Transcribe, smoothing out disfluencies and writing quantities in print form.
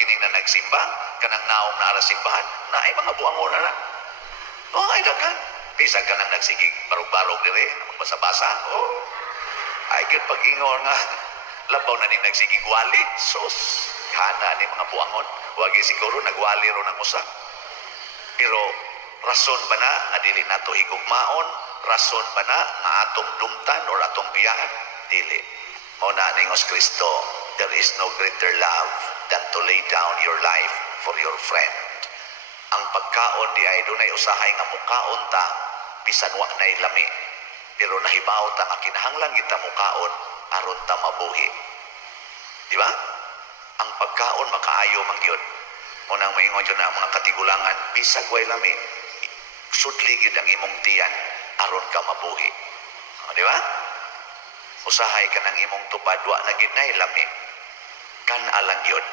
kining na nagsimba, kanang naong naara simbahan, na ay mga buangon na. O, ay dagan. Bisag ka nang nagsigig, barog-barog dire, magbasa-basa. O, ay kit pag-ingon nga, labaw na ning nagsigig wali. Sus, kana ni mga buangon. Wagi siguro nagwali ro ng usa. Pero, rason ba na nga dili nato higugmaon? Rason ba na nga atong dumtan or atong biyahan? Dili. Mao na ningos Kristo, there is no greater love than to lay down your life for your friend. Ang pagkaon di ay dunay usahay nga mukaon ta bisan wa nay lami. Pero nahibaw ta nga kinahanglan kita mukaon aron ta mabuhi. Di ba? Ang pagkaon makaayo man gyud. Unang maingon yun na ang mga katigulangan, bisag way lami, sudli gid ang imong tiyan aron ka mabuhi. O, di ba? Usahay ka ng imong tupad, wa na gid nay lami. Kan alang yun.